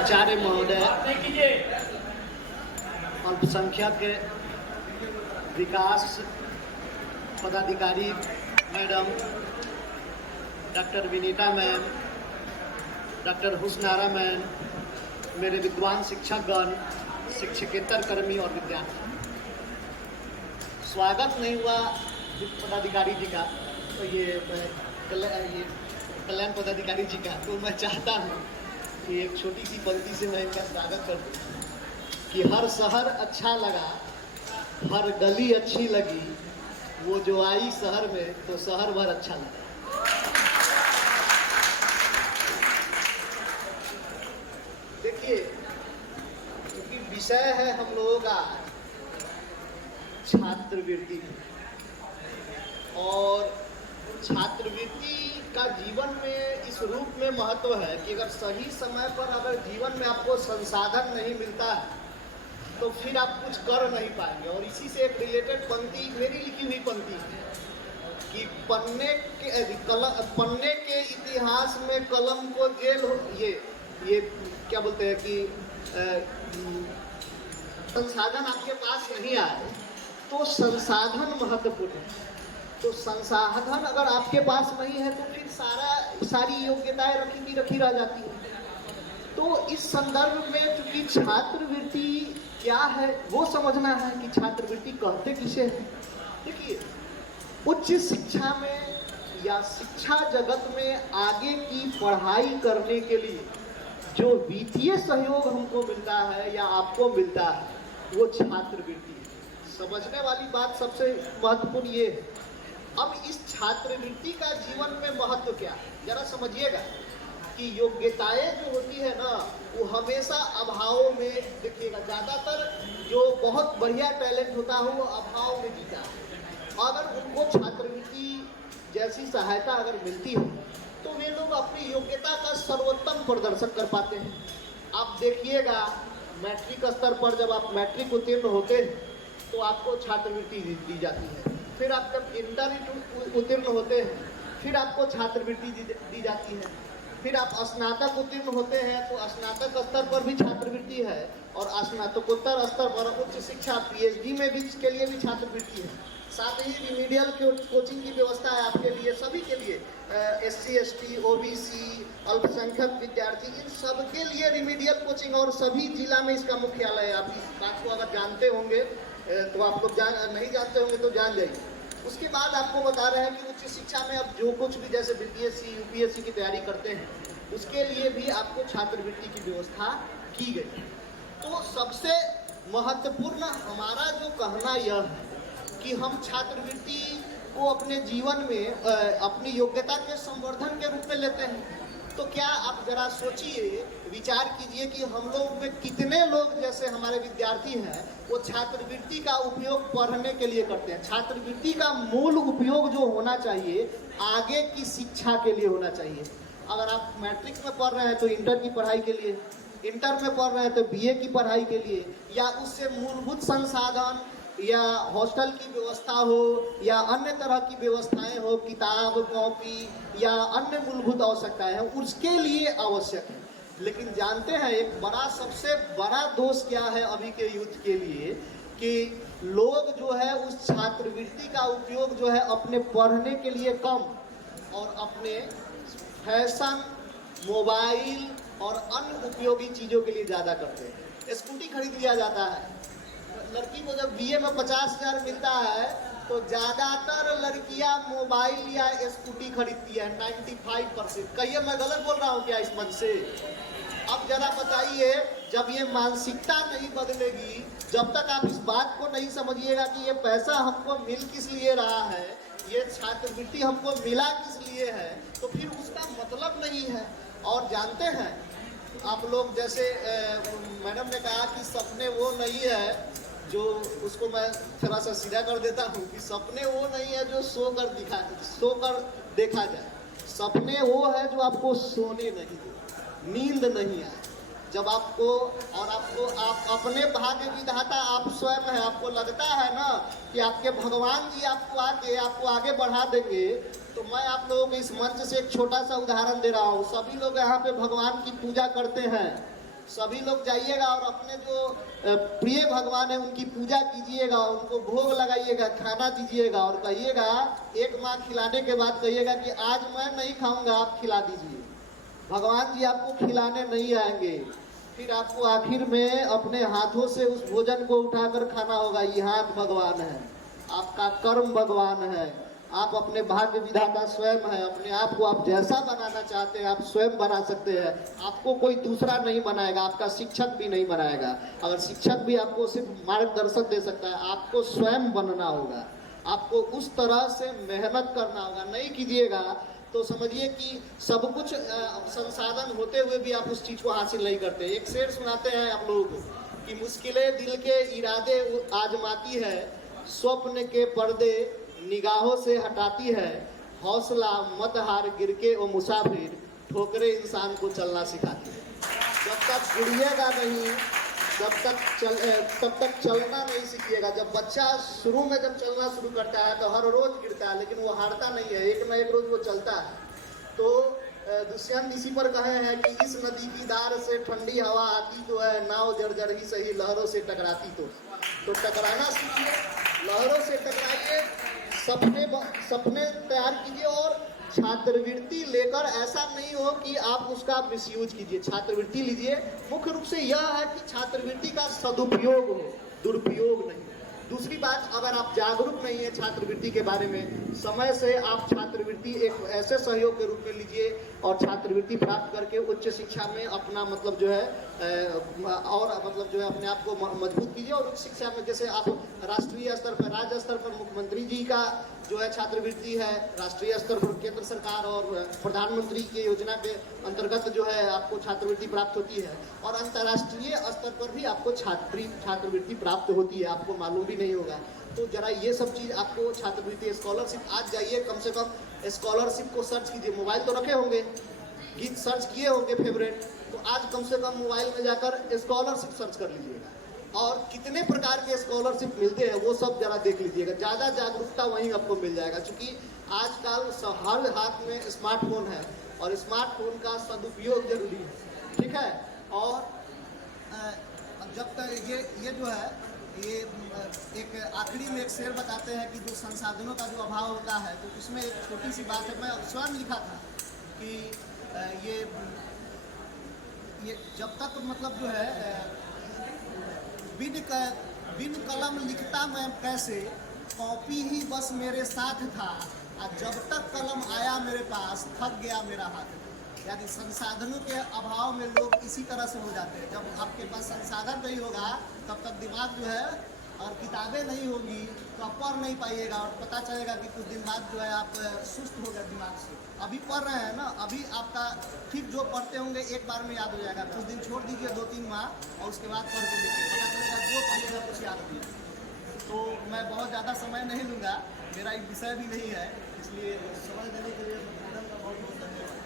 प्राचार्य महोदय, अल्पसंख्यक विकास पदाधिकारी madam, doctor Vinita ma'am, doctor Husnara ma'am, मेरे विद्वान शिक्षकगण, शिक्षकेतर कर्मी और विद्यार्थी, स्वागत नहीं हुआ पदाधिकारी जी का, तो ये कल्याण पदाधिकारी जी का, तो मैं चाहता हूँ कि एक छोटी सी पंक्ति से मैं इनका स्वागत कर दूँ कि हर शहर अच्छा लगा, हर गली अच्छी लगी, वो जो आई शहर में तो शहर भर अच्छा लगा। देखिए, क्योंकि विषय है हम लोगों का छात्रवृत्ति, और छात्रवृत्ति का जीवन में इस रूप में महत्व है कि अगर सही समय पर अगर जीवन में आपको संसाधन नहीं मिलता है तो फिर आप कुछ कर नहीं पाएंगे। और इसी से एक रिलेटेड पंक्ति मेरी लिखी हुई पंक्ति है कि पन्ने के इतिहास में कलम को जेल हो, ये क्या बोलते हैं कि संसाधन आपके पास नहीं आए तो संसाधन महत्वपूर्ण है। तो संसाधन अगर आपके पास नहीं है तो फिर सारी योग्यताएं रखी रह जाती है। तो इस संदर्भ में चूंकि छात्रवृत्ति क्या है वो समझना है कि छात्रवृत्ति कहते किसे हैं। देखिए, उच्च शिक्षा में या शिक्षा जगत में आगे की पढ़ाई करने के लिए जो वित्तीय सहयोग हमको मिलता है या आपको मिलता है वो छात्रवृत्ति है। समझने वाली बात सबसे महत्वपूर्ण ये है। अब इस छात्रवृत्ति का जीवन में महत्व क्या है जरा समझिएगा कि योग्यताएं जो होती है ना वो हमेशा अभाव में, देखिएगा ज़्यादातर जो बहुत बढ़िया टैलेंट होता है वो अभाव में जीता है। अगर उनको छात्रवृत्ति जैसी सहायता अगर मिलती हो तो वे लोग अपनी योग्यता का सर्वोत्तम प्रदर्शन कर पाते हैं। आप देखिएगा मैट्रिक स्तर पर जब आप मैट्रिक उत्तीर्ण होते हैं तो आपको छात्रवृत्ति दी जाती है। फिर आप जब इंटर उत्तीर्ण होते हैं फिर आपको छात्रवृत्ति दी जाती है। फिर आप स्नातक उत्तीर्ण होते हैं तो स्नातक स्तर पर भी छात्रवृत्ति है, और स्नातकोत्तर स्तर पर उच्च शिक्षा पीएचडी में भी के लिए भी छात्रवृत्ति है। साथ ही रिमीडियल कोचिंग की व्यवस्था है आपके लिए, सभी के लिए, एससी एसटी ओबीसी अल्पसंख्यक विद्यार्थी, इन सब के लिए रिमीडियल कोचिंग, और सभी जिला में इसका मुख्यालय है। आप इस बात को अगर जानते होंगे तो आप लोग नहीं जानते होंगे तो जान जाइए। उसके बाद आपको बता रहे हैं कि उच्च शिक्षा में अब जो कुछ भी जैसे बीपीएससी यूपीएससी की तैयारी करते हैं उसके लिए भी आपको छात्रवृत्ति की व्यवस्था की गई। तो सबसे महत्वपूर्ण हमारा जो कहना यह है कि हम छात्रवृत्ति को अपने जीवन में अपनी योग्यता के संवर्धन के रूप में लेते हैं। तो क्या आप जरा सोचिए, विचार कीजिए कि हम लोग में कितने लोग जैसे हमारे विद्यार्थी हैं वो छात्रवृत्ति का उपयोग पढ़ने के लिए करते हैं। छात्रवृत्ति का मूल उपयोग जो होना चाहिए आगे की शिक्षा के लिए होना चाहिए। अगर आप मैट्रिक में पढ़ रहे हैं तो इंटर की पढ़ाई के लिए, इंटर में पढ़ रहे हैं तो बीए की पढ़ाई के लिए, या उससे मूलभूत संसाधन या हॉस्टल की व्यवस्था हो या अन्य तरह की व्यवस्थाएं हो, किताब कॉपी या अन्य मूलभूत आवश्यकताएं हैं, उसके लिए आवश्यक है। लेकिन जानते हैं एक सबसे बड़ा दोष क्या है अभी के यूथ के लिए, कि लोग जो है उस छात्रवृत्ति का उपयोग जो है अपने पढ़ने के लिए कम और अपने फैशन, मोबाइल और अन्य उपयोगी चीज़ों के लिए ज़्यादा करते हैं। स्कूटी खरीद लिया जाता है, लड़की को जब बीए में 50,000 मिलता है तो ज़्यादातर लड़कियां मोबाइल या स्कूटी खरीदती है, 95%। कहिए मैं गलत बोल रहा हूँ क्या इस मंच से? अब जरा बताइए, जब ये मानसिकता नहीं बदलेगी, जब तक आप इस बात को नहीं समझिएगा कि ये पैसा हमको मिल किस लिए रहा है, ये छात्रवृत्ति हमको मिला किस लिए है, तो फिर उसका मतलब नहीं है। और जानते हैं आप लोग, जैसे मैडम ने कहा कि सपने वो नहीं है जो, उसको मैं थोड़ा सा सीधा कर देता हूँ कि सपने वो नहीं है जो सो कर देखा जाए। सपने वो है जो आपको सोने नहीं दे, नींद नहीं आए। जब आपको आप अपने भाग्य विधाता आप स्वयं हैं, आपको लगता है ना कि आपके भगवान जी आपको आगे बढ़ा देंगे, तो मैं आप लोगों को इस मंच से एक छोटा सा उदाहरण दे रहा हूँ। सभी लोग यहाँ पे भगवान की पूजा करते हैं, सभी लोग जाइएगा और अपने जो प्रिय भगवान है उनकी पूजा कीजिएगा, उनको भोग लगाइएगा, खाना दीजिएगा और कहिएगा, एक माँ खिलाने के बाद कहिएगा कि आज मैं नहीं खाऊंगा, आप खिला दीजिए। भगवान जी आपको खिलाने नहीं आएंगे, फिर आपको आखिर में अपने हाथों से उस भोजन को उठाकर खाना होगा। ये हाथ भगवान है, आपका कर्म भगवान है, आप अपने भाग्य विधाता स्वयं है। अपने आप को आप जैसा बनाना चाहते हैं आप स्वयं बना सकते हैं, आपको कोई दूसरा नहीं बनाएगा, आपका शिक्षक भी नहीं बनाएगा। अगर शिक्षक भी आपको सिर्फ मार्गदर्शन दे सकता है, आपको स्वयं बनना होगा, आपको उस तरह से मेहनत करना होगा। नहीं कीजिएगा तो समझिए कि सब कुछ संसाधन होते हुए भी आप उस चीज को हासिल नहीं करते। एक शेर सुनाते हैं आप लोगों को कि मुश्किलें दिल के इरादे आजमाती है, स्वप्न के पर्दे निगाहों से हटाती है, हौसला मत हार गिर के ओ मुसाफिर, ठोकरे इंसान को चलना सिखाती है। जब तक गिरिएगा नहीं तब तक चलना नहीं सीखिएगा। जब बच्चा शुरू में जब चलना शुरू करता है तो हर रोज गिरता है, लेकिन वो हारता नहीं है, एक न एक रोज वो चलता है। तो दुष्यंत इसी पर कहे हैं कि इस नदी की धार से ठंडी हवा आती तो है, नाव जर्जर ही सही लहरों से टकराती तो टकराना सीखिए, लहरों से टकराइए, सपने तैयार कीजिए और छात्रवृत्ति लेकर ऐसा नहीं हो कि आप उसका मिसयूज कीजिए। छात्रवृत्ति लीजिए, मुख्य रूप से यह है कि छात्रवृत्ति का सदुपयोग हो, दुरुपयोग नहीं। दूसरी बात, अगर आप जागरूक नहीं है छात्रवृत्ति के बारे में, समय से आप छात्रवृत्ति एक ऐसे सहयोग के रूप में लीजिए और छात्रवृत्ति प्राप्त करके उच्च शिक्षा में अपना मतलब जो है और मतलब जो है अपने आप को मजबूत कीजिए। और उच्च शिक्षा में जैसे आप राष्ट्रीय स्तर पर, राज्य स्तर पर मुख्यमंत्री जी का जो है छात्रवृत्ति है, राष्ट्रीय स्तर पर केंद्र सरकार और प्रधानमंत्री की योजना के अंतर्गत जो है आपको छात्रवृत्ति प्राप्त होती है, और अंतर्राष्ट्रीय स्तर पर भी आपको छात्रवृत्ति प्राप्त होती है, आपको मालूम भी नहीं होगा। तो जरा ये सब चीज़ आपको छात्रवृत्ति, स्कॉलरशिप, आज जाइए कम से कम स्कॉलरशिप को सर्च कीजिए। मोबाइल तो रखे होंगे, गीत सर्च किए होंगे फेवरेट, तो आज कम से कम मोबाइल में जाकर स्कॉलरशिप सर्च कर लीजिएगा और कितने प्रकार के स्कॉलरशिप मिलते हैं वो सब जरा देख लीजिएगा। ज़्यादा जागरूकता वहीं आपको मिल जाएगा, क्योंकि आजकल हर हाथ में स्मार्टफोन है और स्मार्टफोन का सदुपयोग जरूरी है, ठीक है। और जब तक ये जो है ये एक आखिरी में एक शेर बताते हैं कि जो संसाधनों का जो अभाव होता है, तो उसमें एक छोटी सी बात है, मैं स्वयं लिखा था कि ये जब तक मतलब जो है बिन कलम लिखता मैं कैसे, कॉपी ही बस मेरे साथ था, और जब तक कलम आया मेरे पास थक गया मेरा हाथ। यानी संसाधनों के अभाव में लोग इसी तरह से हो जाते हैं। जब आपके पास संसाधन नहीं होगा तब तक दिमाग जो है और किताबें नहीं होगी तो आप पढ़ नहीं पाइएगा, और पता चलेगा कि कुछ दिन बाद जो है आप सुस्त हो गए दिमाग से। अभी पढ़ रहे हैं ना, अभी आपका ठीक जो पढ़ते होंगे एक बार में याद हो जाएगा, कुछ दिन छोड़ दीजिए 2-3 माह और उसके बाद पढ़ के देखिए, पता चलेगा जो पढ़िएगा कुछ याद नहीं। तो मैं बहुत ज़्यादा समय नहीं लूँगा, मेरा एक विषय भी नहीं है, इसलिए समय देने के लिए मैडम का बहुत बहुत धन्यवाद।